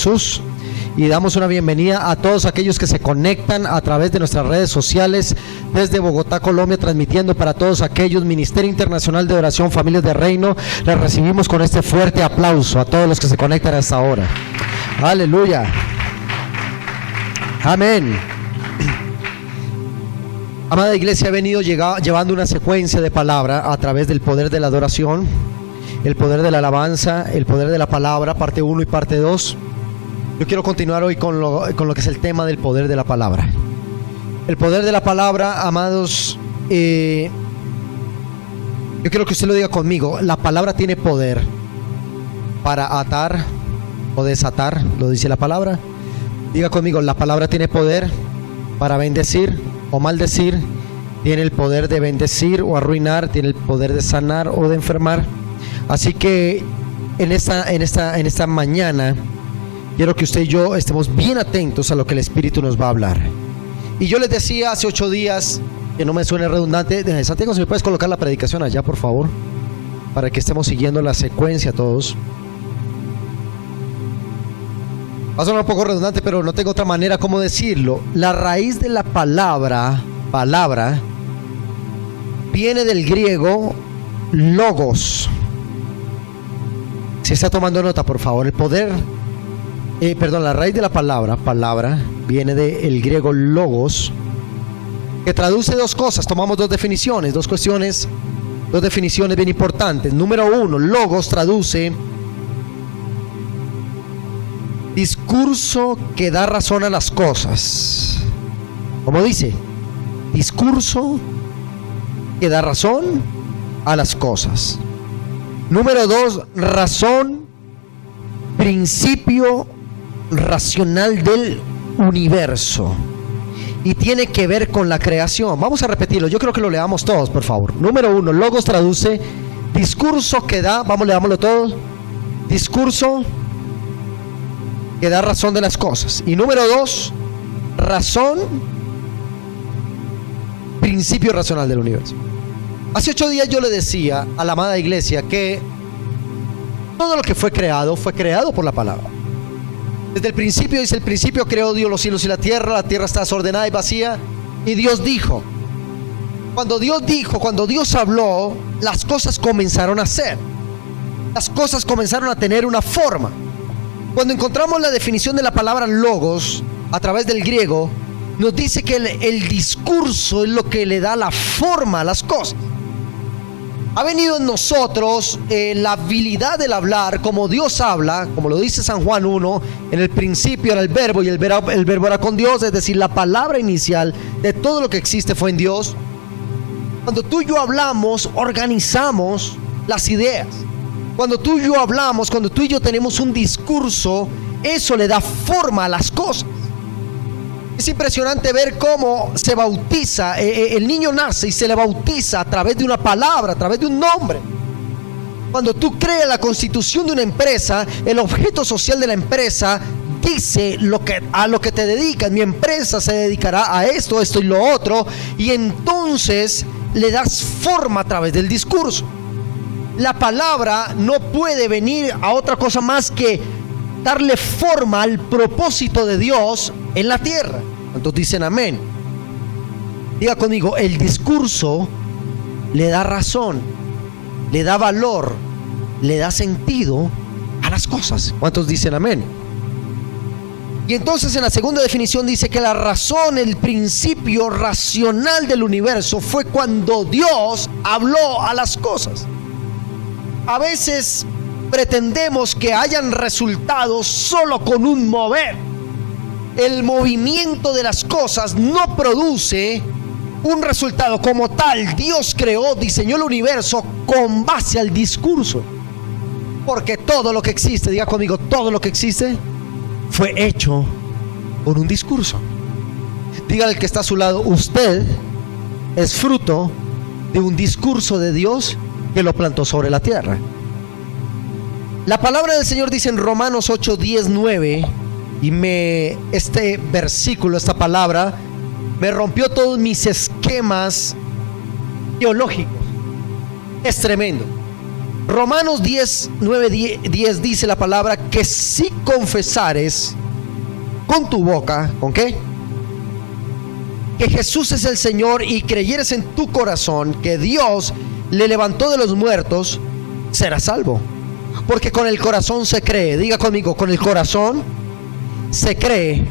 Jesús. Y damos una bienvenida a todos aquellos que se conectan a través de nuestras redes sociales desde Bogotá, Colombia, transmitiendo para todos aquellos. Ministerio Internacional de Oración Familias de Reino, les recibimos con este fuerte aplauso a todos los que se conectan hasta ahora. Aleluya. Amén. Amada iglesia, he venido llevando una secuencia de palabra a través del poder de la adoración, el poder de la alabanza, el poder de la palabra, parte 1 y parte 2. Yo quiero continuar hoy con lo que es el tema del poder de la palabra. El poder de la palabra, amados, yo quiero que usted lo diga conmigo. La palabra tiene poder para atar o desatar, lo dice la palabra. Diga conmigo, la palabra tiene poder para bendecir o maldecir, tiene el poder de bendecir o arruinar, tiene el poder de sanar o de enfermar. Así que en esta mañana quiero que usted y yo estemos bien atentos a lo que el Espíritu nos va a hablar. Y yo les decía hace 8 días, que no me suene redundante, Santiago, si me puedes colocar la predicación allá, por favor, para que estemos siguiendo la secuencia todos. Va a sonar un poco redundante, pero no tengo otra manera como decirlo. La raíz de la palabra viene del griego logos. Si está tomando nota, por favor, el poder... la raíz de la palabra viene del griego logos, que traduce dos cosas. Tomamos dos definiciones, dos definiciones bien importantes. Número 1, logos traduce discurso que da razón a las cosas. ¿Cómo dice? Discurso que da razón a las cosas. Número 2, razón, principio racional del universo, y tiene que ver con la creación. Vamos a repetirlo, yo creo que lo leamos todos, por favor. Número 1, logos traduce discurso que da, leámoslo todos, discurso que da razón de las cosas. Y número 2, razón, principio racional del universo. Hace 8 días yo le decía a la amada iglesia que todo lo que fue creado por la palabra. Desde el principio, dice, el principio creó Dios los cielos y la tierra está desordenada y vacía, y Dios dijo. Cuando Dios habló, las cosas comenzaron a ser. Las cosas comenzaron a tener una forma. Cuando encontramos la definición de la palabra logos a través del griego, nos dice que el discurso es lo que le da la forma a las cosas. Ha venido en nosotros la habilidad del hablar como Dios habla, como lo dice San Juan 1, en el principio era el verbo y el verbo era con Dios, es decir, la palabra inicial de todo lo que existe fue en Dios. Cuando tú y yo hablamos, organizamos las ideas. Cuando tú y yo hablamos, cuando tú y yo tenemos un discurso, eso le da forma a las cosas. Es impresionante ver cómo se bautiza, el niño nace y se le bautiza a través de una palabra, a través de un nombre. Cuando tú creas la constitución de una empresa, el objeto social de la empresa dice a lo que te dedicas. Mi empresa se dedicará a esto y lo otro, y entonces le das forma a través del discurso. La palabra no puede venir a otra cosa más que darle forma al propósito de Dios en la tierra. ¿Cuántos dicen amén? Diga conmigo, el discurso le da razón, le da valor, le da sentido a las cosas. ¿Cuántos dicen amén? Y entonces en la segunda definición dice que la razón, el principio racional del universo fue cuando Dios habló a las cosas. A veces pretendemos que hayan resultados solo con un mover. El movimiento de las cosas no produce un resultado como tal. Dios creó, diseñó el universo con base al discurso. Porque todo lo que existe, diga conmigo, todo lo que existe fue hecho con un discurso. Dígale al que está a su lado, usted es fruto de un discurso de Dios que lo plantó sobre la tierra. La palabra del Señor dice en Romanos 8, 10, 9, y este versículo, esta palabra, me rompió todos mis esquemas teológicos. Es tremendo. Romanos 10, 9, 10 dice la palabra que si confesares con tu boca, ¿con qué? Que Jesús es el Señor y creyeres en tu corazón que Dios le levantó de los muertos, serás salvo. Porque con el corazón se cree, diga conmigo, con el corazón se cree,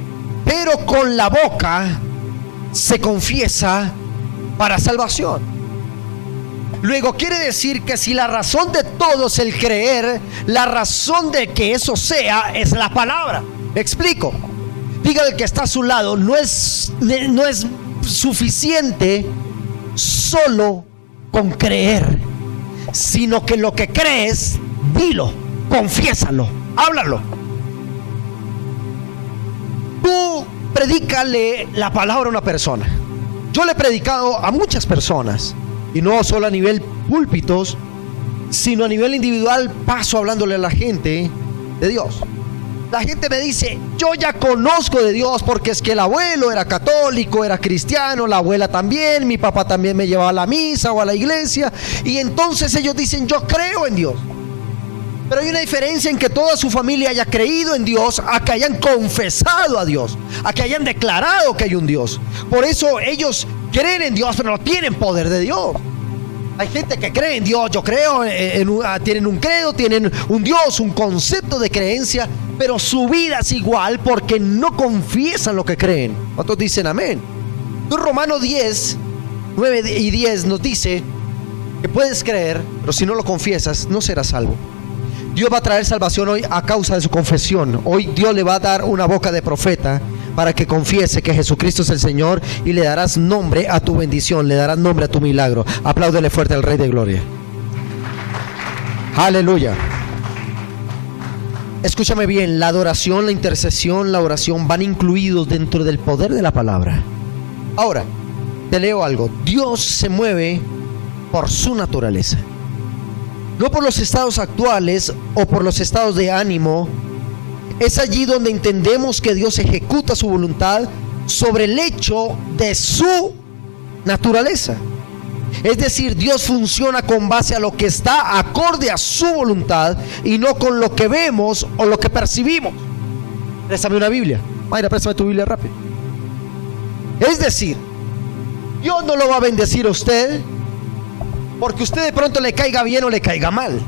pero con la boca se confiesa para salvación. Luego quiere decir que si la razón de todo es el creer, la razón de que eso sea es la palabra. ¿Me explico? Dígale al que está a su lado, no es suficiente solo con creer, sino que lo que crees, dilo, confiésalo, háblalo. Tú predícale la palabra a una persona. Yo le he predicado a muchas personas, y no solo a nivel púlpitos, sino a nivel individual. Paso hablándole a la gente de Dios. La gente me dice, yo ya conozco de Dios porque es que el abuelo era católico, era cristiano, la abuela también, mi papá también me llevaba a la misa o a la iglesia, y entonces ellos dicen, yo creo en Dios. Pero hay una diferencia en que toda su familia haya creído en Dios, a que hayan confesado a Dios, a que hayan declarado que hay un Dios. Por eso ellos creen en Dios, pero no tienen poder de Dios. Hay gente que cree en Dios, yo creo, tienen un credo, tienen un Dios, un concepto de creencia, pero su vida es igual porque no confiesan lo que creen. ¿Cuántos dicen amén? Entonces Romanos 10, 9 y 10 nos dice que puedes creer, pero si no lo confiesas, no serás salvo. Dios va a traer salvación hoy a causa de su confesión. Hoy Dios le va a dar una boca de profeta para que confiese que Jesucristo es el Señor, y le darás nombre a tu bendición, le darás nombre a tu milagro. Apláudele fuerte al Rey de Gloria. Aleluya. Escúchame bien, la adoración, la intercesión, la oración van incluidos dentro del poder de la palabra. Ahora, te leo algo. Dios se mueve por su naturaleza, no por los estados actuales o por los estados de ánimo. Es allí donde entendemos que Dios ejecuta su voluntad sobre el hecho de su naturaleza. Es decir, Dios funciona con base a lo que está acorde a su voluntad y no con lo que vemos o lo que percibimos. Préstame una Biblia. Mayra, préstame tu Biblia rápido. Es decir, Dios no lo va a bendecir a usted porque usted de pronto le caiga bien o le caiga mal.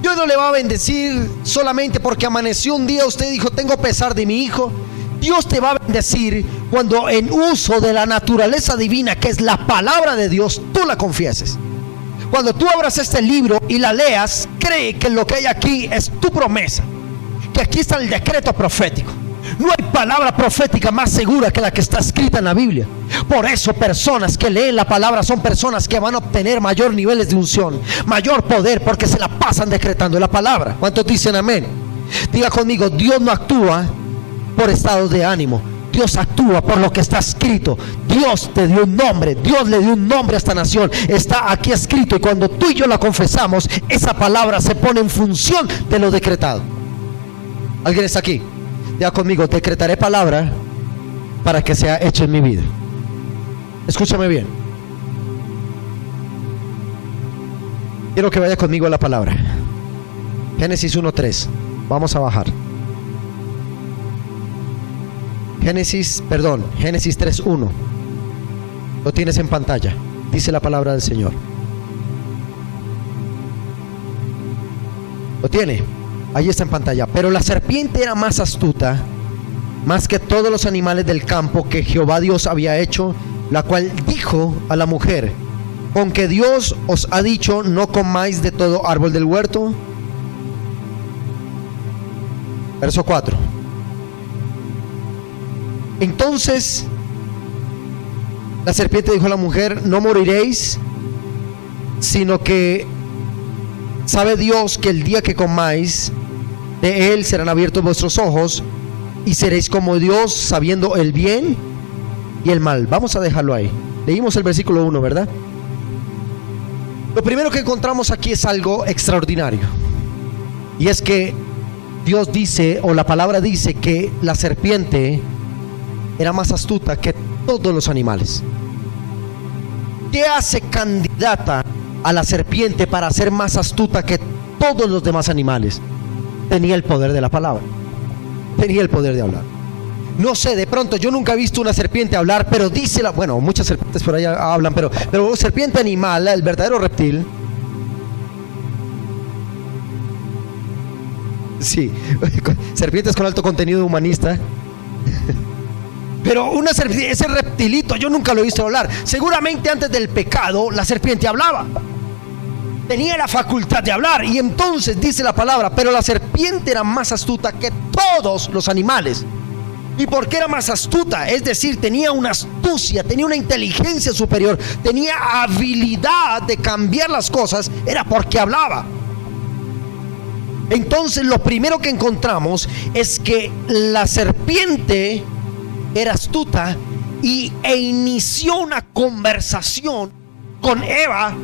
Dios no le va a bendecir solamente porque amaneció un día, usted dijo, tengo pesar de mi hijo. Dios te va a bendecir cuando en uso de la naturaleza divina, que es la palabra de Dios, tú la confieses. Cuando tú abras este libro y la leas, cree que lo que hay aquí es tu promesa, que aquí está el decreto profético. No hay palabra profética más segura que la que está escrita en la Biblia. Por eso personas que leen la palabra son personas que van a obtener mayor niveles de unción, mayor poder, porque se la pasan decretando la palabra. ¿Cuántos dicen amén? Diga conmigo, Dios no actúa por estados de ánimo. Dios actúa por lo que está escrito. Dios te dio un nombre, Dios le dio un nombre a esta nación. Está aquí escrito, y cuando tú y yo la confesamos, esa palabra se pone en función de lo decretado. ¿Alguien está aquí? Ya conmigo, decretaré palabra para que sea hecho en mi vida. Escúchame bien. Quiero que vaya conmigo a la palabra. Génesis 1:3. Vamos a bajar. Génesis 3:1. Lo tienes en pantalla. Dice la palabra del Señor. ¿Lo tiene? Ahí está en pantalla. Pero la serpiente era más astuta, más que todos los animales del campo que Jehová Dios había hecho, la cual dijo a la mujer: ¿con que Dios os ha dicho, no comáis de todo árbol del huerto? Verso 4. Entonces la serpiente dijo a la mujer: no moriréis, sino que sabe Dios que el día que comáis de él serán abiertos vuestros ojos y seréis como Dios, sabiendo el bien y el mal. Vamos a dejarlo ahí. Leímos el versículo 1, ¿verdad? Lo primero que encontramos aquí es algo extraordinario, y es que Dios dice, o la palabra dice, que la serpiente era más astuta que todos los animales. ¿Qué hace candidata a la serpiente para ser más astuta que todos los demás animales. Tenía el poder de la palabra. Tenía el poder de hablar. No sé, de pronto yo nunca he visto una serpiente hablar, pero dice bueno, muchas serpientes por ahí hablan, pero serpiente animal, el verdadero reptil. Sí, serpientes con alto contenido humanista. Pero ese reptilito yo nunca lo he visto hablar. Seguramente antes del pecado la serpiente hablaba. Tenía la facultad de hablar. Y entonces dice la palabra, pero la serpiente era más astuta que todos los animales. ¿Y por qué era más astuta? Es decir, tenía una astucia, tenía una inteligencia superior, tenía habilidad de cambiar las cosas. Era porque hablaba. Entonces lo primero que encontramos es que la serpiente era astuta e inició una conversación con Eva,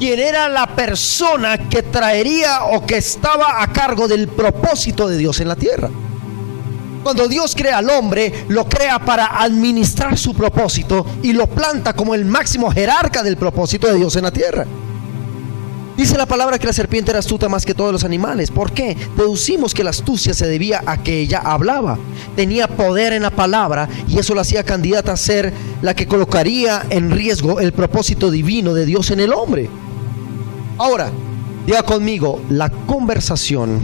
quien era la persona que traería o que estaba a cargo del propósito de Dios en la tierra. Cuando Dios crea al hombre, lo crea para administrar su propósito y lo planta como el máximo jerarca del propósito de Dios en la tierra. Dice la palabra que la serpiente era astuta más que todos los animales. ¿Por qué? Deducimos que la astucia se debía a que ella hablaba, tenía poder en la palabra, y eso la hacía candidata a ser la que colocaría en riesgo el propósito divino de Dios en el hombre. Ahora, diga conmigo, la conversación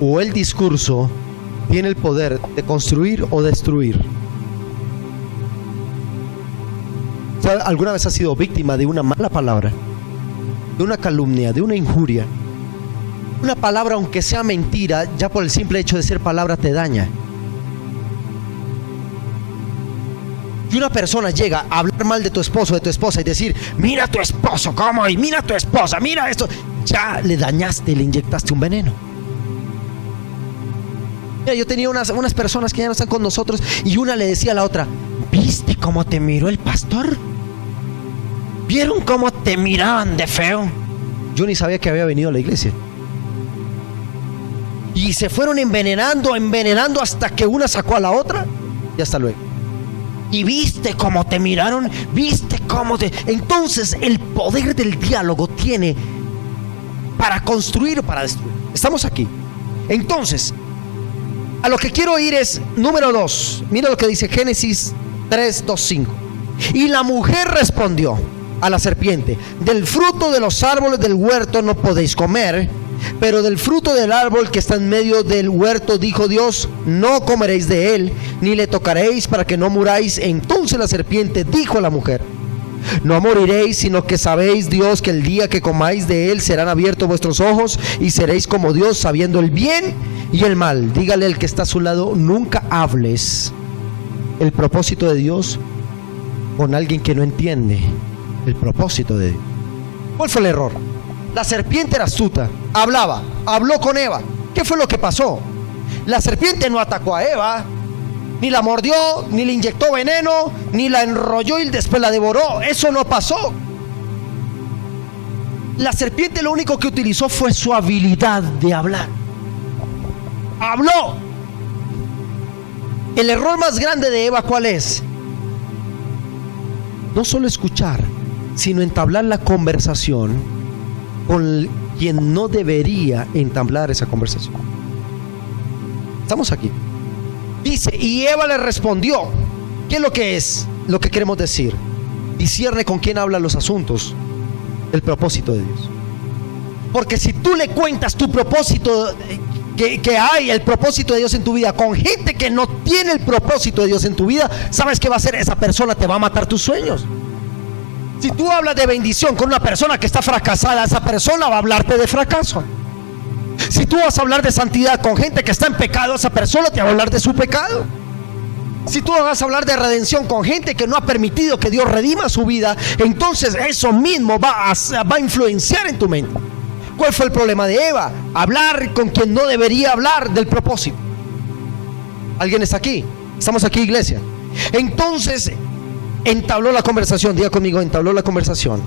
o el discurso tiene el poder de construir o destruir. ¿Sabe? ¿Alguna vez has sido víctima de una mala palabra? De una calumnia, de una injuria. Una palabra, aunque sea mentira, ya por el simple hecho de ser palabra te daña. Y una persona llega a hablar mal de tu esposo, de tu esposa, y decir, mira a tu esposo, cómo, y mira a tu esposa, mira esto. Ya le dañaste, le inyectaste un veneno. Mira, yo tenía unas personas que ya no están con nosotros, y una le decía a la otra, ¿viste cómo te miró el pastor? ¿Vieron cómo te miraban de feo? Yo ni sabía que había venido a la iglesia. Y se fueron envenenando hasta que una sacó a la otra. Y hasta luego. ¿Y viste cómo te miraron? ¿Viste cómo te...? Entonces el poder del diálogo tiene para construir o para destruir. Estamos aquí. Entonces, a lo que quiero ir es, número 2. Mira lo que dice Génesis 3, 2, 5. Y la mujer respondió a la serpiente, del fruto de los árboles del huerto no podéis comer, pero del fruto del árbol que está en medio del huerto dijo Dios, no comeréis de él, ni le tocaréis para que no muráis. Entonces la serpiente dijo a la mujer, no moriréis, sino que sabéis Dios que el día que comáis de él serán abiertos vuestros ojos y seréis como Dios, sabiendo el bien y el mal. Dígale al que está a su lado, nunca hables el propósito de Dios con alguien que no entiende el propósito de Dios. ¿Cuál fue el error? La serpiente era astuta, habló con Eva. ¿Qué fue lo que pasó? La serpiente no atacó a Eva, ni la mordió, ni le inyectó veneno, ni la enrolló y después la devoró. Eso no pasó. La serpiente lo único que utilizó fue su habilidad de hablar. Habló. El error más grande de Eva, ¿cuál es? No solo escuchar, sino entablar la conversación con quien no debería entablar esa conversación. Estamos aquí. Dice, y Eva le respondió. ¿Qué es lo que es? Lo que queremos decir. Discierne con quién habla los asuntos del propósito de Dios. Porque si tú le cuentas tu propósito, que hay el propósito de Dios en tu vida, con gente que no tiene el propósito de Dios en tu vida, ¿sabes qué va a hacer? Esa persona te va a matar tus sueños. Si tú hablas de bendición con una persona que está fracasada, esa persona va a hablarte de fracaso. Si tú vas a hablar de santidad con gente que está en pecado, esa persona te va a hablar de su pecado. Si tú vas a hablar de redención con gente que no ha permitido que Dios redima su vida, entonces eso mismo va a influenciar en tu mente. ¿Cuál fue el problema de Eva? Hablar con quien no debería hablar del propósito. ¿Alguien está aquí? Estamos aquí, iglesia. Entonces entabló la conversación. Diga conmigo, entabló la conversación.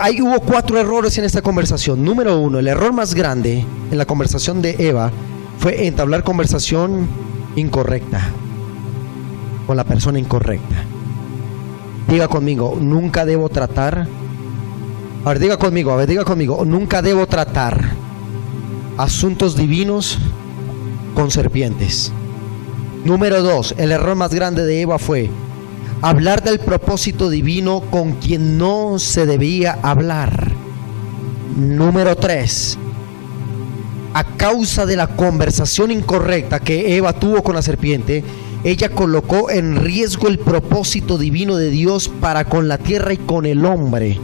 Ahí hubo 4 errores en esta conversación. Número 1, el error más grande en la conversación de Eva fue entablar conversación incorrecta con la persona incorrecta. Diga conmigo, nunca debo tratar A ver, diga conmigo, nunca debo tratar asuntos divinos con serpientes. Número 2, el error más grande de Eva fue hablar del propósito divino con quien no se debía hablar. Número 3, a causa de la conversación incorrecta que Eva tuvo con la serpiente, ella colocó en riesgo el propósito divino de Dios para con la tierra y con el hombre.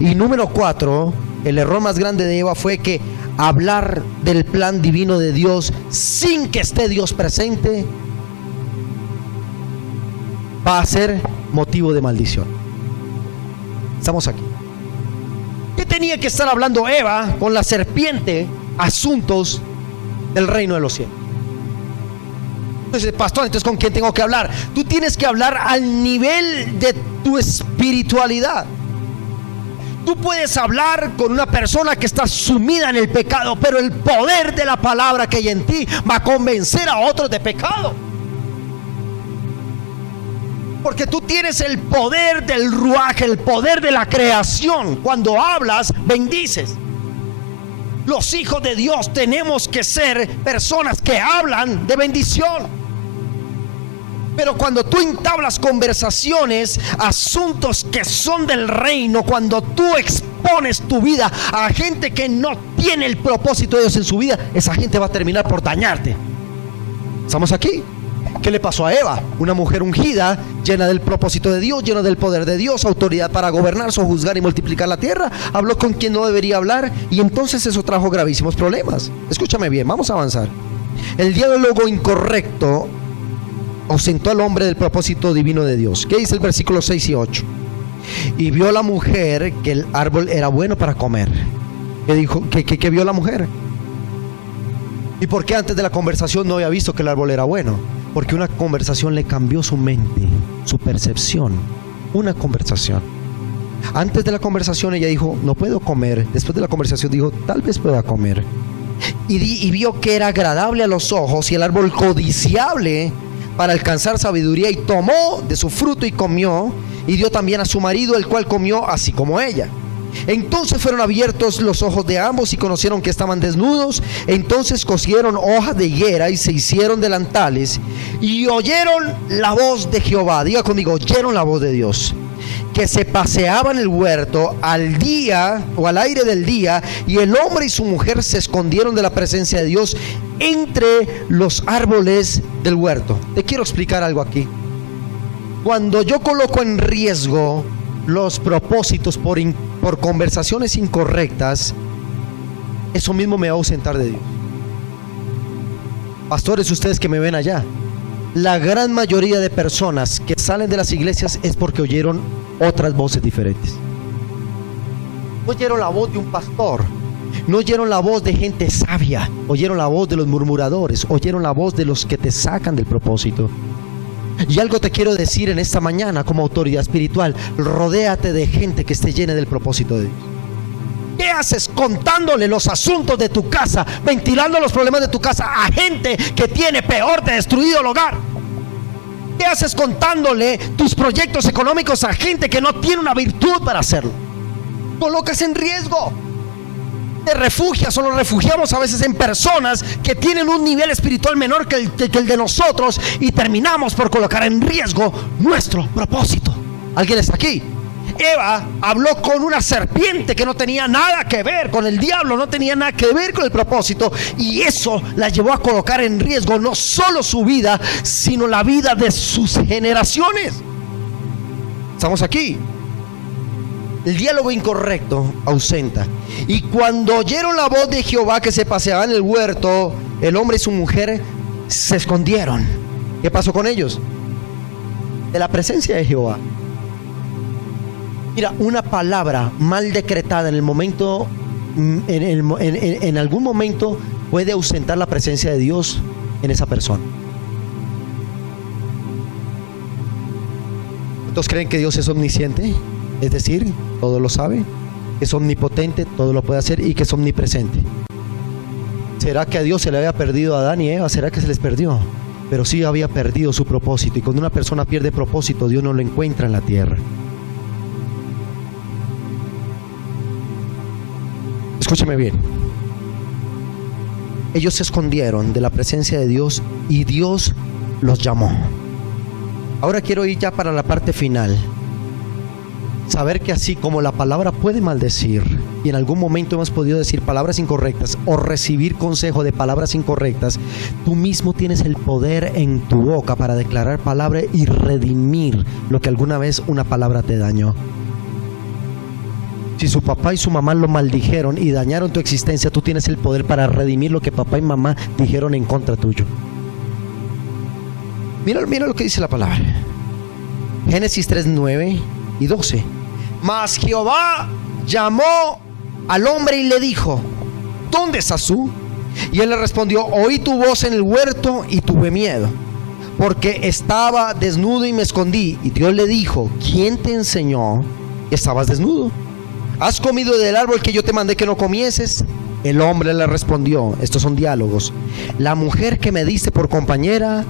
Y número 4, el error más grande de Eva fue que hablar del plan divino de Dios sin que esté Dios presente va a ser motivo de maldición. Estamos aquí. ¿Qué tenía que estar hablando Eva con la serpiente? Asuntos del reino de los cielos. Entonces, pastor, entonces ¿con quién tengo que hablar? Tú tienes que hablar al nivel de tu espiritualidad. Tú puedes hablar con una persona que está sumida en el pecado, pero el poder de la palabra que hay en ti va a convencer a otros de pecado. Porque tú tienes el poder del ruaj, el poder de la creación. Cuando hablas, bendices. Los hijos de Dios tenemos que ser personas que hablan de bendición. Pero cuando tú entablas conversaciones, asuntos que son del reino, cuando tú expones tu vida a gente que no tiene el propósito de Dios en su vida, esa gente va a terminar por dañarte. ¿Estamos aquí? ¿Qué le pasó a Eva? Una mujer ungida, llena del propósito de Dios, llena del poder de Dios, autoridad para gobernar, sojuzgar y multiplicar la tierra. Habló con quien no debería hablar y entonces eso trajo gravísimos problemas. Escúchame bien, vamos a avanzar. El diálogo incorrecto ausentó al hombre del propósito divino de Dios. ¿Qué dice el versículo 6 y 8? Y vio la mujer que el árbol era bueno para comer. ¿Qué dijo? ¿Qué vio la mujer? ¿Y por qué antes de la conversación no había visto que el árbol era bueno? Porque una conversación le cambió su mente, su percepción. Una conversación. Antes de la conversación ella dijo, no puedo comer. Después de la conversación dijo, tal vez pueda comer. Y vio que era agradable a los ojos y el árbol codiciable para alcanzar sabiduría, y tomó de su fruto y comió, y dio también a su marido, el cual comió así como ella. Entonces fueron abiertos los ojos de ambos y conocieron que estaban desnudos. Entonces cosieron hojas de higuera y se hicieron delantales, y oyeron la voz de Jehová. Diga conmigo, oyeron la voz de Dios, que se paseaba en el huerto al día o al aire del día, y el hombre y su mujer se escondieron de la presencia de Dios entre los árboles del huerto. Te quiero explicar algo aquí. Cuando yo coloco en riesgo los propósitos por conversaciones incorrectas, eso mismo me va a ausentar de Dios. Pastores, ustedes que me ven allá, la gran mayoría de personas que salen de las iglesias es porque oyeron otras voces diferentes. No oyeron la voz de un pastor, no oyeron la voz de gente sabia, oyeron la voz de los murmuradores, oyeron la voz de los que te sacan del propósito. Y algo te quiero decir en esta mañana como autoridad espiritual: rodéate de gente que esté llena del propósito de Dios. ¿Qué haces contándole los asuntos de tu casa, ventilando los problemas de tu casa a gente que tiene peor de destruido el hogar? ¿Qué haces contándole tus proyectos económicos a gente que no tiene una virtud para hacerlo? Colocas en riesgo. Te refugias o nos refugiamos a veces en personas que tienen un nivel espiritual menor que el de nosotros, y terminamos por colocar en riesgo nuestro propósito. ¿Alguien está aquí? Eva habló con una serpiente que no tenía nada que ver con el diablo, no tenía nada que ver con el propósito, y eso la llevó a colocar en riesgo no solo su vida, sino la vida de sus generaciones. ¿Estamos aquí? El diálogo incorrecto ausenta. Y cuando oyeron la voz de Jehová que se paseaba en el huerto, el hombre y su mujer se escondieron. ¿Qué pasó con ellos? De la presencia de Jehová. Mira, una palabra mal decretada en el momento, en algún momento puede ausentar la presencia de Dios en esa persona. ¿Cuántos creen que Dios es omnisciente? Es decir, todo lo sabe, que es omnipotente, todo lo puede hacer, y que es omnipresente. ¿Será que a Dios se le había perdido a Adán y Eva? ¿Será que se les perdió? Pero sí había perdido su propósito, y cuando una persona pierde propósito, Dios no lo encuentra en la tierra. Escúcheme bien. Ellos se escondieron de la presencia de Dios y Dios los llamó. Ahora quiero ir ya para la parte final. Saber que así como la palabra puede maldecir, y en algún momento hemos podido decir palabras incorrectas o recibir consejo de palabras incorrectas, tú mismo tienes el poder en tu boca para declarar palabra y redimir lo que alguna vez una palabra te dañó. Si su papá y su mamá lo maldijeron y dañaron tu existencia, tú tienes el poder para redimir lo que papá y mamá dijeron en contra tuyo. Mira lo que dice la palabra. Génesis 3, 9 y 12. Mas Jehová llamó al hombre y le dijo: ¿dónde estás tú? Y él le respondió: oí tu voz en el huerto y tuve miedo, porque estaba desnudo y me escondí. Y Dios le dijo: ¿quién te enseñó que estabas desnudo? ¿Has comido del árbol que yo te mandé que no comieses? El hombre le respondió, estos son diálogos: la mujer que me diste por compañera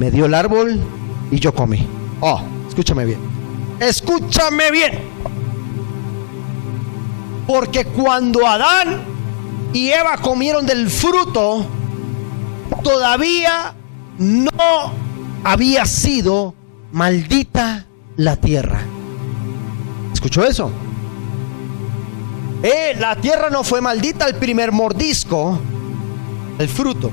me dio el árbol y yo comí. Oh, escúchame bien. Escúchame bien. Porque cuando Adán y Eva comieron del fruto, todavía no había sido maldita la tierra. ¿Escuchó eso? La tierra no fue maldita al primer mordisco, el fruto.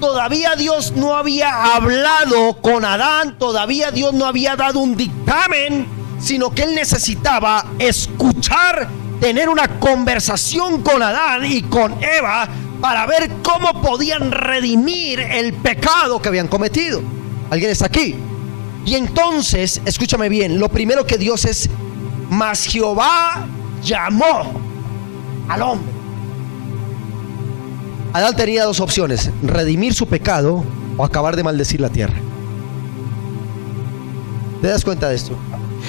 Todavía Dios no había hablado con Adán, todavía Dios no había dado un dictamen, sino que él necesitaba escuchar, tener una conversación con Adán y con Eva para ver cómo podían redimir el pecado que habían cometido. ¿Alguien está aquí? Y entonces, escúchame bien, lo primero que Dios es: mas Jehová llamó al hombre. Adán tenía dos opciones: redimir su pecado o acabar de maldecir la tierra. ¿Te das cuenta de esto?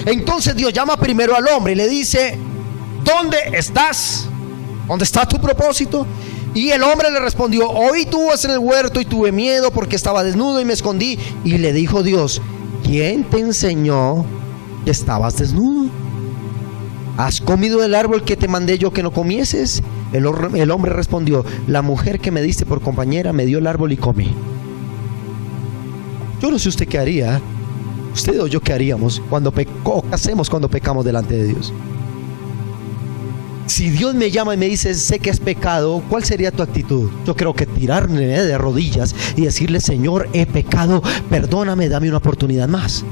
Entonces Dios llama primero al hombre y le dice: ¿dónde estás? ¿Dónde está tu propósito? Y el hombre le respondió: oí tu voz en el huerto y tuve miedo porque estaba desnudo y me escondí. Y le dijo Dios: ¿quién te enseñó que estabas desnudo? ¿Has comido del árbol que te mandé yo que no comieses? El hombre respondió: la mujer que me diste por compañera me dio el árbol y comí. Yo no sé usted qué haría, usted o yo qué haríamos cuando qué hacemos cuando pecamos delante de Dios. Si Dios me llama y me dice: sé que es pecado, ¿cuál sería tu actitud? Yo creo que tirarme de rodillas y decirle: Señor, he pecado, perdóname, dame una oportunidad más.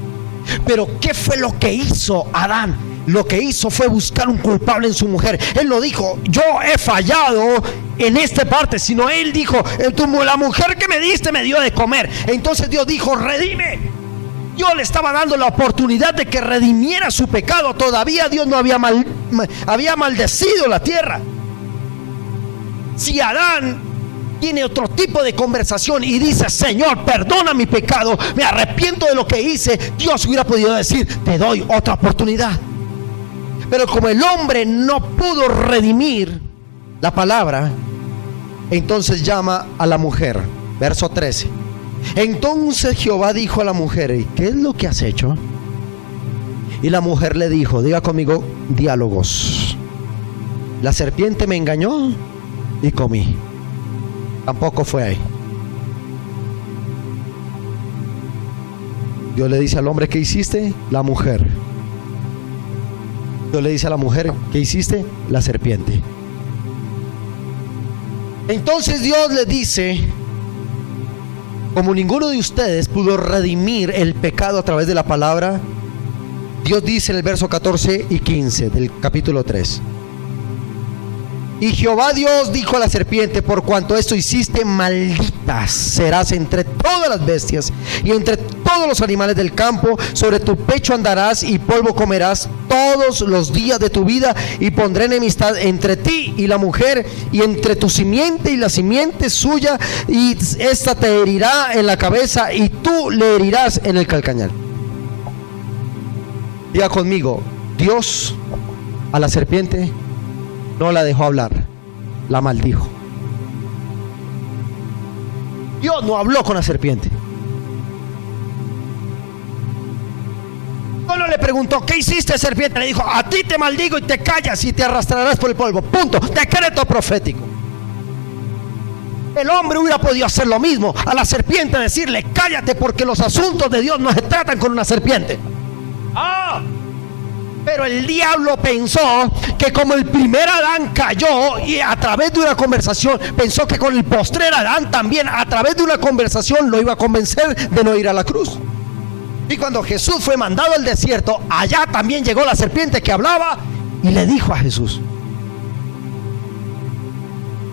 Pero ¿qué fue lo que hizo Adán? Lo que hizo fue buscar un culpable en su mujer. Él no dijo: yo he fallado en esta parte, sino él dijo: la mujer que me diste me dio de comer. Entonces Dios dijo: redime. Yo le estaba dando la oportunidad de que redimiera su pecado. Todavía Dios no había maldecido la tierra. Si Adán tiene otro tipo de conversación y dice: Señor, perdona mi pecado, me arrepiento de lo que hice, Dios hubiera podido decir: te doy otra oportunidad. Pero como el hombre no pudo redimir la palabra, entonces llama a la mujer. Verso 13. Entonces Jehová dijo a la mujer: ¿qué es lo que has hecho? Y la mujer le dijo, diga conmigo, diálogos: la serpiente me engañó y comí. Tampoco fue ahí. Dios le dice al hombre: ¿qué hiciste? La mujer. Dios le dice a la mujer: ¿qué hiciste? La serpiente. Entonces Dios le dice: como ninguno de ustedes pudo redimir el pecado a través de la palabra, Dios dice en el verso 14 y 15 del capítulo 3: y Jehová Dios dijo a la serpiente: por cuanto esto hiciste, maldita serás entre todas las bestias y entre todos los animales del campo. Sobre tu pecho andarás y polvo comerás todos los días de tu vida, y pondré enemistad entre ti y la mujer, y entre tu simiente y la simiente suya, y esta te herirá en la cabeza y tú le herirás en el calcañar. Diga conmigo: Dios a la serpiente no la dejó hablar, la maldijo. Dios no habló con la serpiente. no le preguntó: ¿qué hiciste, serpiente? Le dijo: a ti te maldigo y te callas y te arrastrarás por el polvo. Punto. Decreto profético. El hombre hubiera podido hacer lo mismo, a la serpiente decirle: cállate, porque los asuntos de Dios no se tratan con una serpiente. Pero el diablo pensó que como el primer Adán cayó, y a través de una conversación, pensó que con el postrer Adán también, a través de una conversación, lo iba a convencer de no ir a la cruz. Y cuando Jesús fue mandado al desierto, allá también llegó la serpiente que hablaba y le dijo a Jesús: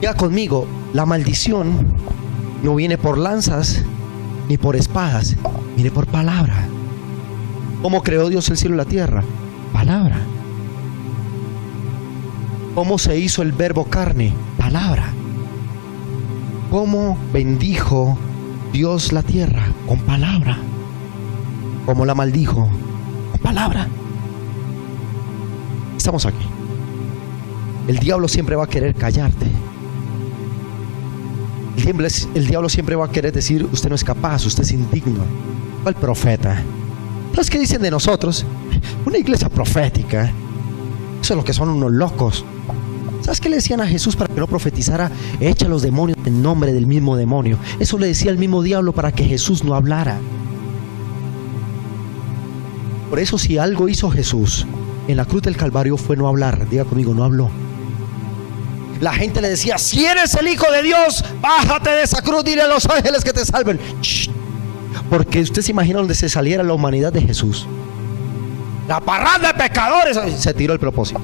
ya conmigo, la maldición no viene por lanzas ni por espadas, viene por palabra. ¿Cómo creó Dios el cielo y la tierra? Palabra. ¿Cómo se hizo el verbo carne? Palabra. ¿Cómo bendijo Dios la tierra? Con palabra. ¿Cómo la maldijo? Con palabra. Estamos aquí. El diablo siempre va a querer callarte. El diablo siempre va a querer decir: usted no es capaz, usted es indigno. ¿Cuál profeta? ¿Sabes qué dicen de nosotros? Una iglesia profética. Eso es lo que son unos locos. ¿Sabes qué le decían a Jesús para que no profetizara? Echa a los demonios en nombre del mismo demonio. Eso le decía el mismo diablo para que Jesús no hablara. Por eso, si algo hizo Jesús en la cruz del Calvario, fue no hablar. Diga conmigo: no habló. La gente le decía: si eres el Hijo de Dios, bájate de esa cruz, dile a los ángeles que te salven. Shh. Porque usted se imagina donde se saliera la humanidad de Jesús. La parranda de pecadores. Se tiró el propósito.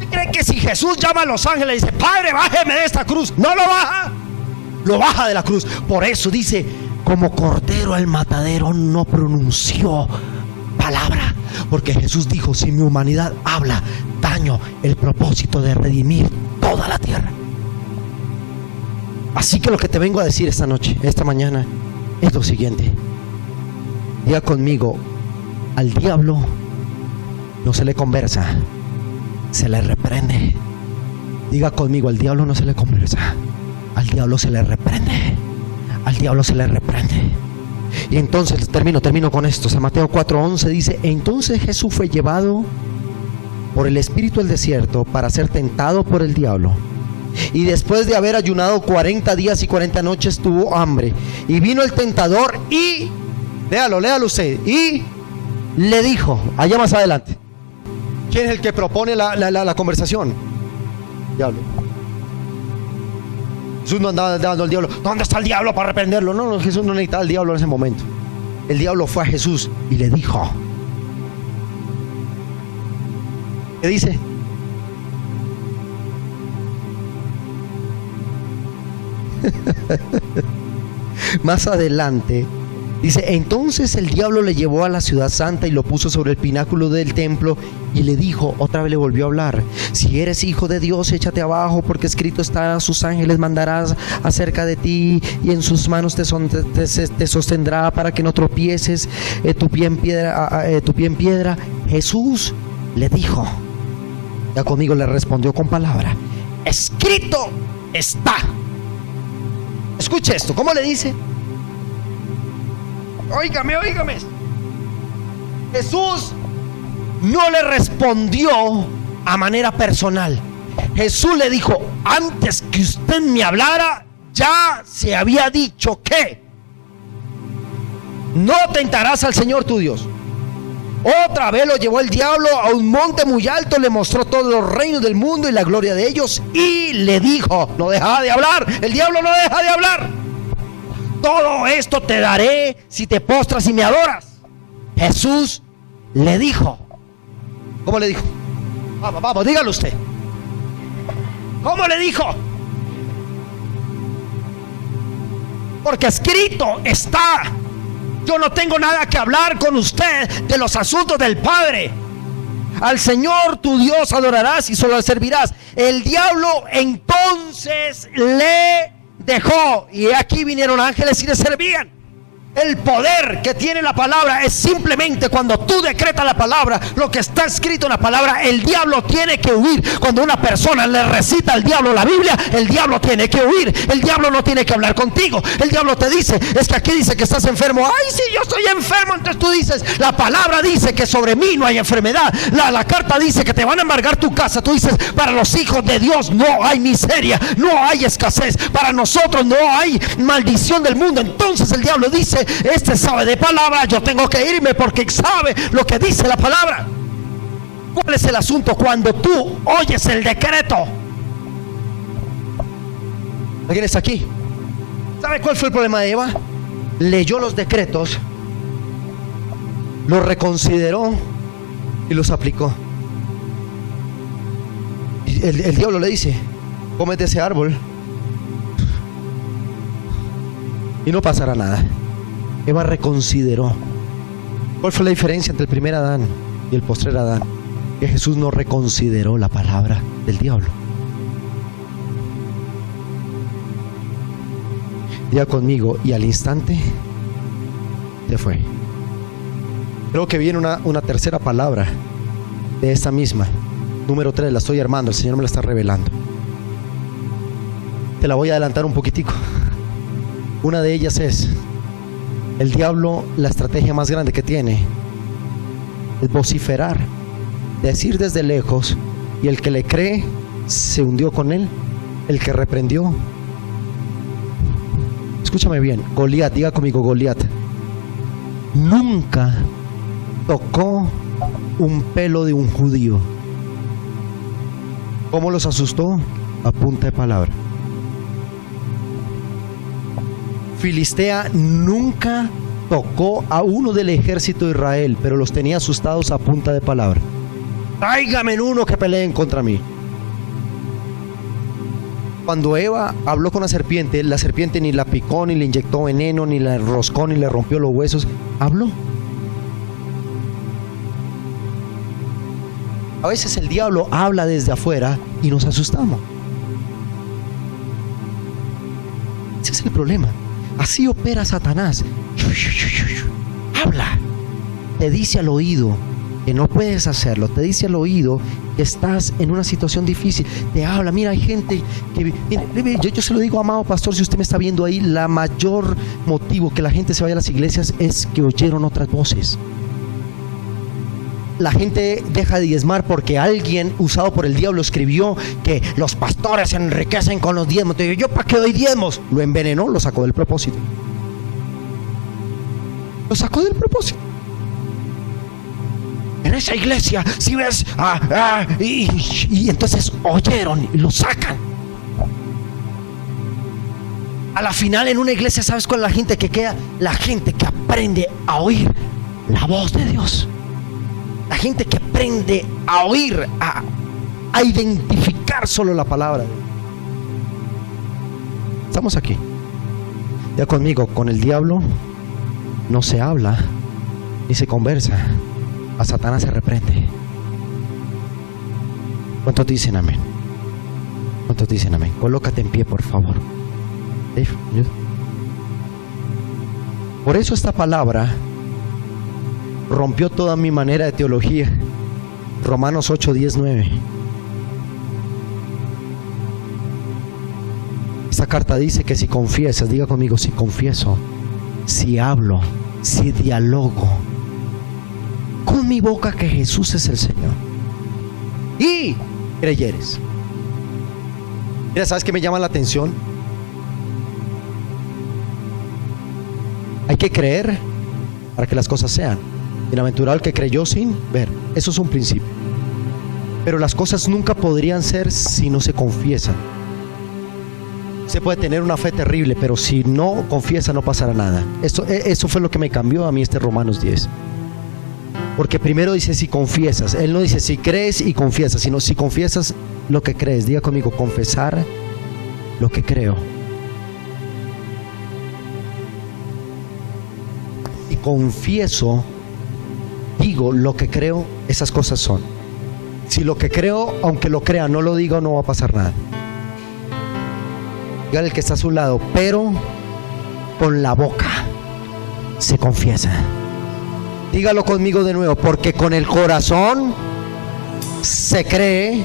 ¿Usted cree que si Jesús llama a los ángeles y dice: Padre, bájeme de esta cruz? No lo baja. Lo baja de la cruz. Por eso dice: como cordero al matadero no pronunció palabra. Porque Jesús dijo: si mi humanidad habla, daño el propósito de redimir toda la tierra. Así que lo que te vengo a decir esta noche, esta mañana, es lo siguiente. Diga conmigo: al diablo no se le conversa, se le reprende. Diga conmigo: al diablo no se le conversa, al diablo se le reprende. Al diablo se le reprende. Y entonces termino con esto. San Mateo 4:11 dice: entonces Jesús fue llevado por el Espíritu al desierto para ser tentado por el diablo. Y después de haber ayunado 40 días y 40 noches tuvo hambre. Y vino el tentador y, léalo usted, y le dijo, allá más adelante. ¿Quién es el que propone la conversación? Diablo. Jesús no andaba dando al diablo: ¿dónde está el diablo para reprenderlo? No, Jesús no necesitaba al diablo en ese momento. El diablo fue a Jesús y le dijo. ¿Qué dice? Más adelante dice: entonces el diablo le llevó a la ciudad santa y lo puso sobre el pináculo del templo y le dijo, otra vez le volvió a hablar: si eres hijo de Dios, échate abajo, porque escrito está: a sus ángeles mandarás acerca de ti, y en sus manos te sostendrá para que no tropieces tu pie en piedra. Jesús le dijo, ya conmigo, le respondió con palabra: escrito está. Escuche esto, ¿cómo le dice? Óigame. Jesús no le respondió a manera personal. Jesús le dijo: antes que usted me hablara, ya se había dicho que no tentarás al Señor tu Dios. Otra vez lo llevó el diablo a un monte muy alto, le mostró todos los reinos del mundo y la gloria de ellos, y le dijo, no dejaba de hablar, el diablo no deja de hablar: todo esto te daré si te postras y me adoras. Jesús le dijo. ¿Cómo le dijo? Vamos, dígalo usted. ¿Cómo le dijo? Porque escrito está. Yo no tengo nada que hablar con usted de los asuntos del Padre. Al Señor tu Dios adorarás y solo le servirás. El diablo entonces le dejó, y aquí vinieron ángeles y le servían. El poder que tiene la palabra es simplemente cuando tú decretas la palabra, lo que está escrito en la palabra, el diablo tiene que huir. Cuando una persona le recita al diablo la Biblia, el diablo tiene que huir. El diablo no tiene que hablar contigo. El diablo te dice, es que aquí dice que estás enfermo. Ay, sí, yo estoy enfermo. Entonces tú dices, la palabra dice que sobre mí no hay enfermedad. La carta dice que te van a embargar tu casa. Tú dices, para los hijos de Dios no hay miseria, no hay escasez. Para nosotros no hay maldición del mundo. Entonces el diablo dice, este sabe de palabra, yo tengo que irme porque sabe lo que dice la palabra. ¿Cuál es el asunto? Cuando tú oyes el decreto. ¿Alguien está aquí? ¿Sabe cuál fue el problema de Eva? Leyó los decretos, los reconsideró y los aplicó. Y el diablo le dice, cómete ese árbol y no pasará nada. Eva reconsideró. ¿Cuál fue la diferencia entre el primer Adán y el postrer Adán? Que Jesús no reconsideró la palabra del diablo. Diga conmigo, y al instante se fue. Creo que viene una tercera palabra de esta misma. Número 3, la estoy armando, el Señor me la está revelando. Te la voy a adelantar un poquitico. Una de ellas es: el diablo, la estrategia más grande que tiene es vociferar, decir desde lejos, y el que le cree se hundió con él. El que reprendió, escúchame bien, Goliat, diga conmigo, Goliat nunca tocó un pelo de un judío. ¿Cómo los asustó? A punta de palabra. Filistea nunca tocó a uno del ejército de Israel, pero los tenía asustados a punta de palabra. Tráigame uno que peleen contra mí. Cuando Eva habló con la serpiente ni la picó, ni le inyectó veneno, ni la enroscó, ni le rompió los huesos. Habló. A veces el diablo habla desde afuera y nos asustamos. Ese es el problema. Así opera Satanás. Habla. Te dice al oído que no puedes hacerlo. Te dice al oído que estás en una situación difícil. Te habla. Mira, hay gente que... Mire, yo se lo digo, amado pastor, si usted me está viendo ahí, la mayor motivo que la gente se vaya a las iglesias es que oyeron otras voces. La gente deja de diezmar porque alguien usado por el diablo escribió que los pastores se enriquecen con los diezmos. Te digo, ¿yo para qué doy diezmos? Lo envenenó, lo sacó del propósito. Lo sacó del propósito. En esa iglesia, si ves, y entonces oyeron y lo sacan. A la final, en una iglesia, ¿sabes cuál es la gente que queda? La gente que aprende a oír la voz de Dios. La gente que aprende a oír, a identificar solo la palabra. Estamos aquí. Ya conmigo, con el diablo no se habla ni se conversa. A Satanás se reprende. ¿Cuántos dicen amén? ¿Cuántos dicen amén? Colócate en pie, por favor. Dave, ayuda. Por eso esta palabra rompió toda mi manera de teología. Romanos 8, 10, 9. Esta carta dice que si confiesas, diga conmigo, si confieso, si hablo, si dialogo con mi boca que Jesús es el Señor y creyeres. Mira, ¿sabes qué me llama la atención? Hay que creer para que las cosas sean. Bienaventurado el que creyó sin ver. Eso es un principio. Pero las cosas nunca podrían ser si no se confiesan. Se puede tener una fe terrible, pero si no confiesa no pasará nada. Eso fue lo que me cambió a mí este Romanos 10. Porque primero dice si confiesas. Él no dice si crees y confiesas, sino si confiesas lo que crees. Diga conmigo, confesar lo que creo. Y confieso, digo lo que creo, esas cosas son. Si lo que creo, aunque lo crea, no lo digo, no va a pasar nada. Dígale al que está a su lado, pero con la boca se confiesa. Dígalo conmigo de nuevo, porque con el corazón se cree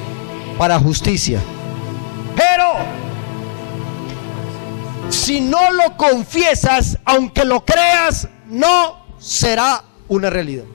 para justicia, pero si no lo confiesas, aunque lo creas, no será una realidad.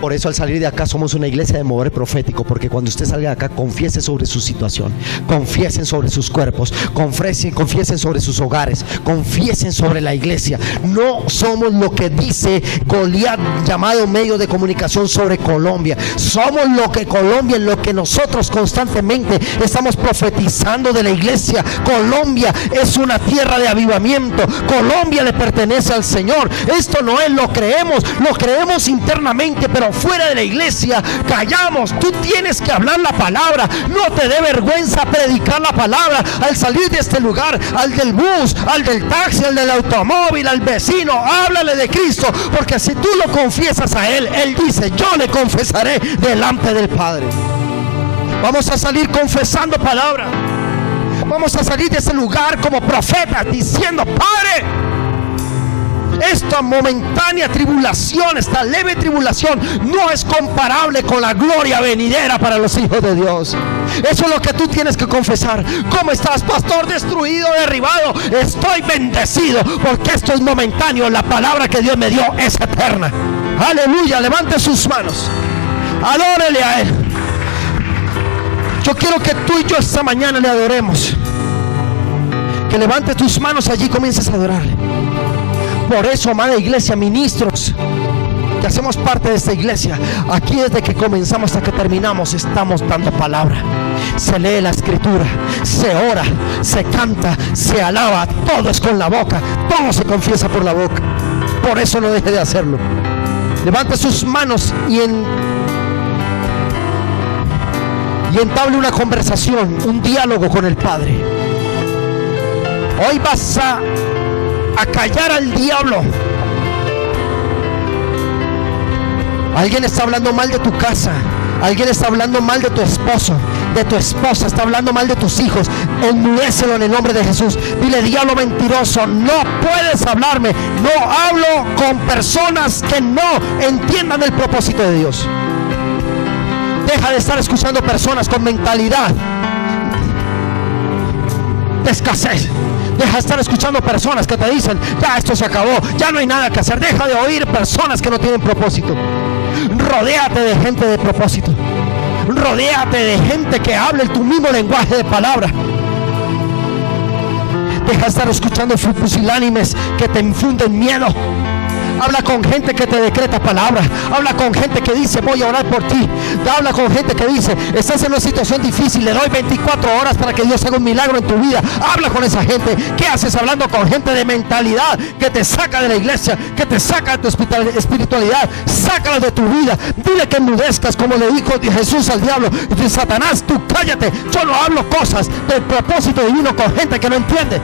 Por eso al salir de acá somos una iglesia de mover profético, porque cuando usted salga de acá, confiese sobre su situación, confiesen sobre sus cuerpos, confiesen sobre sus hogares, confiesen sobre la iglesia. No somos lo que dice Goliat, llamado medio de comunicación sobre Colombia. Somos lo que Colombia, en lo que nosotros constantemente estamos profetizando de la iglesia. Colombia es una tierra de avivamiento. Colombia le pertenece al Señor. Esto no es lo creemos internamente, pero fuera de la iglesia callamos. Tú tienes que hablar la palabra. No te dé vergüenza predicar la palabra. Al salir de este lugar, al del bus, al del taxi, al del automóvil, al vecino, háblale de Cristo, porque si tú lo confiesas a Él, Él dice: yo le confesaré delante del Padre. Vamos a salir confesando palabra. Vamos a salir de ese lugar como profetas diciendo: Padre, esta momentánea tribulación, esta leve tribulación no es comparable con la gloria venidera para los hijos de Dios. Eso es lo que tú tienes que confesar. ¿Cómo estás, pastor? Destruido, derribado. Estoy bendecido, porque esto es momentáneo. La palabra que Dios me dio es eterna. Aleluya. Levante sus manos, adórele a Él. Yo quiero que tú y yo esta mañana le adoremos. Que levantes tus manos allí y comiences a adorarle. Por eso, amada iglesia, ministros que hacemos parte de esta iglesia, aquí desde que comenzamos hasta que terminamos estamos dando palabra. Se lee la escritura, se ora, se canta, se alaba. Todo es con la boca, todo se confiesa por la boca. Por eso no deje de hacerlo. Levante sus manos y entable una conversación, un diálogo con el Padre. Hoy vas a callar al diablo. Alguien está hablando mal de tu casa, alguien está hablando mal de tu esposo, de tu esposa, está hablando mal de tus hijos. Enmudécelo en el nombre de Jesús. Dile: diablo mentiroso, no puedes hablarme. No hablo con personas que no entiendan el propósito de Dios. Deja de estar escuchando personas con mentalidad de escasez. Deja de estar escuchando personas que te dicen: ya esto se acabó, ya no hay nada que hacer. Deja de oír personas que no tienen propósito. Rodéate de gente de propósito. Rodéate de gente que hable tu mismo lenguaje de palabra. Deja de estar escuchando pusilánimes que te infunden miedo. Habla con gente que te decreta palabra. Habla con gente que dice: voy a orar por ti. Habla con gente que dice: estás en una situación difícil, le doy 24 horas para que Dios haga un milagro en tu vida. Habla con esa gente. ¿Qué haces hablando con gente de mentalidad que te saca de la iglesia, que te saca de tu espiritualidad? Sácala de tu vida. Dile que enmudezcas, como le dijo Jesús al diablo: Satanás, tú cállate. Yo no hablo cosas del propósito divino con gente que no entiende.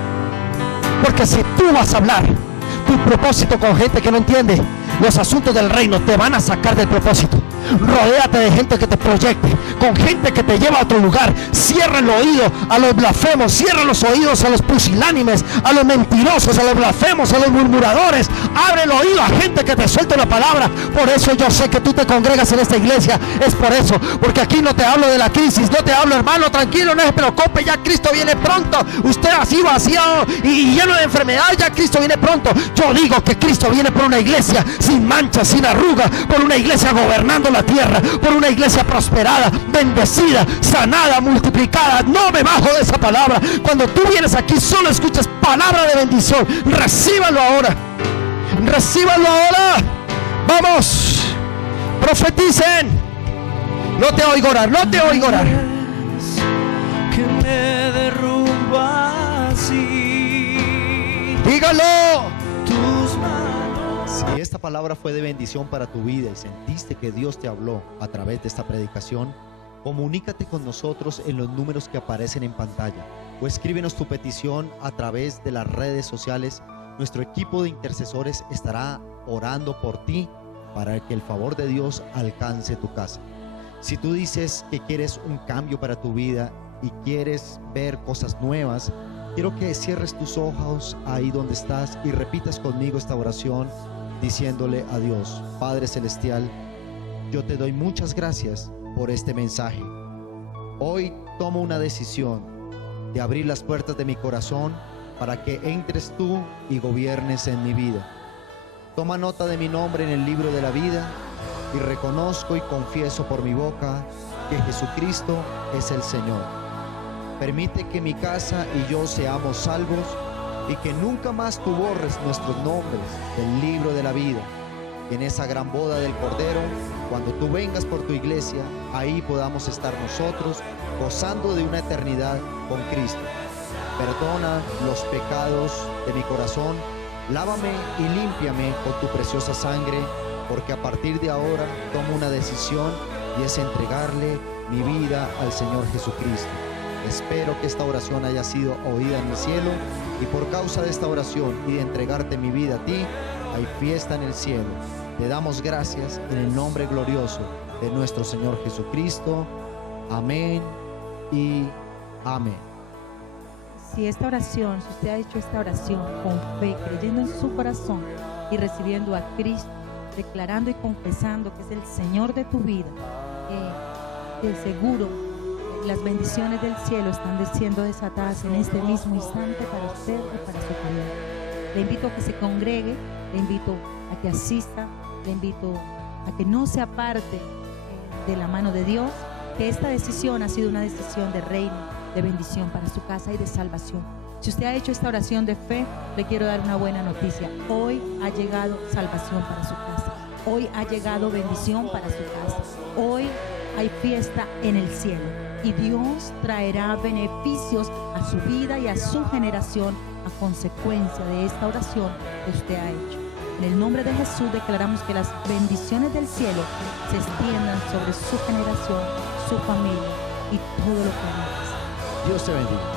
Porque si tú vas a hablar tu propósito con gente que no entiende los asuntos del reino, te van a sacar del propósito. Rodéate de gente que te proyecte, con gente que te lleva a otro lugar. Cierra el oído a los blasfemos, cierra los oídos a los pusilánimes, a los mentirosos, a los blasfemos, a los murmuradores. Abre el oído a gente que te suelte la palabra. Por eso yo sé que tú te congregas en esta iglesia. Es por eso, porque aquí no te hablo de la crisis, no te hablo: hermano, tranquilo, no se preocupe, ya Cristo viene pronto. Usted así vaciado y lleno de enfermedad, ya Cristo viene pronto. Yo digo que Cristo viene por una iglesia sin mancha, sin arruga, por una iglesia gobernando la tierra, por una iglesia prosperada, bendecida, sanada, multiplicada. No me bajo de esa palabra. Cuando tú vienes aquí, solo escuchas palabra de bendición. Recíbalo ahora, recíbalo ahora. Vamos, profeticen. No te oigo orar, no te oigo orar. Que me derrumba así. Dígalo. Tus manos. Si esta palabra fue de bendición para tu vida y sentiste que Dios te habló a través de esta predicación, comunícate con nosotros en los números que aparecen en pantalla o escríbenos tu petición a través de las redes sociales. Nuestro equipo de intercesores estará orando por ti para que el favor de Dios alcance tu casa. Si tú dices que quieres un cambio para tu vida y quieres ver cosas nuevas, quiero que cierres tus ojos ahí donde estás y repitas conmigo esta oración diciéndole a Dios: Padre Celestial, yo te doy muchas gracias por este mensaje. Hoy tomo una decisión de abrir las puertas de mi corazón para que entres tú y gobiernes en mi vida. Toma nota de mi nombre en el libro de la vida y reconozco y confieso por mi boca que Jesucristo es el Señor. Permite que mi casa y yo seamos salvos y que nunca más tú borres nuestros nombres del libro de la vida. Y en esa gran boda del Cordero, cuando tú vengas por tu iglesia, ahí podamos estar nosotros gozando de una eternidad con Cristo. Perdona los pecados de mi corazón, lávame y límpiame con tu preciosa sangre, porque a partir de ahora tomo una decisión y es entregarle mi vida al Señor Jesucristo. Espero que esta oración haya sido oída en el cielo y por causa de esta oración y de entregarte mi vida a ti, hay fiesta en el cielo. Te damos gracias en el nombre glorioso de nuestro Señor Jesucristo. Amén y amén. Si esta oración, si usted ha hecho esta oración con fe, creyendo en su corazón y recibiendo a Cristo, declarando y confesando que es el Señor de tu vida, de seguro las bendiciones del cielo están siendo desatadas en este mismo instante para usted y para su familia. Le invito a que se congregue, le invito a que asista, le invito a que no se aparte de la mano de Dios, que esta decisión ha sido una decisión de reino, de bendición para su casa y de salvación. Si usted ha hecho esta oración de fe, le quiero dar una buena noticia. Hoy ha llegado salvación para su casa. Hoy ha llegado bendición para su casa. Hoy hay fiesta en el cielo y Dios traerá beneficios a su vida y a su generación a consecuencia de esta oración que usted ha hecho. En el nombre de Jesús declaramos que las bendiciones del cielo se extiendan sobre su generación, su familia y todo lo que hagas. Dios te bendiga.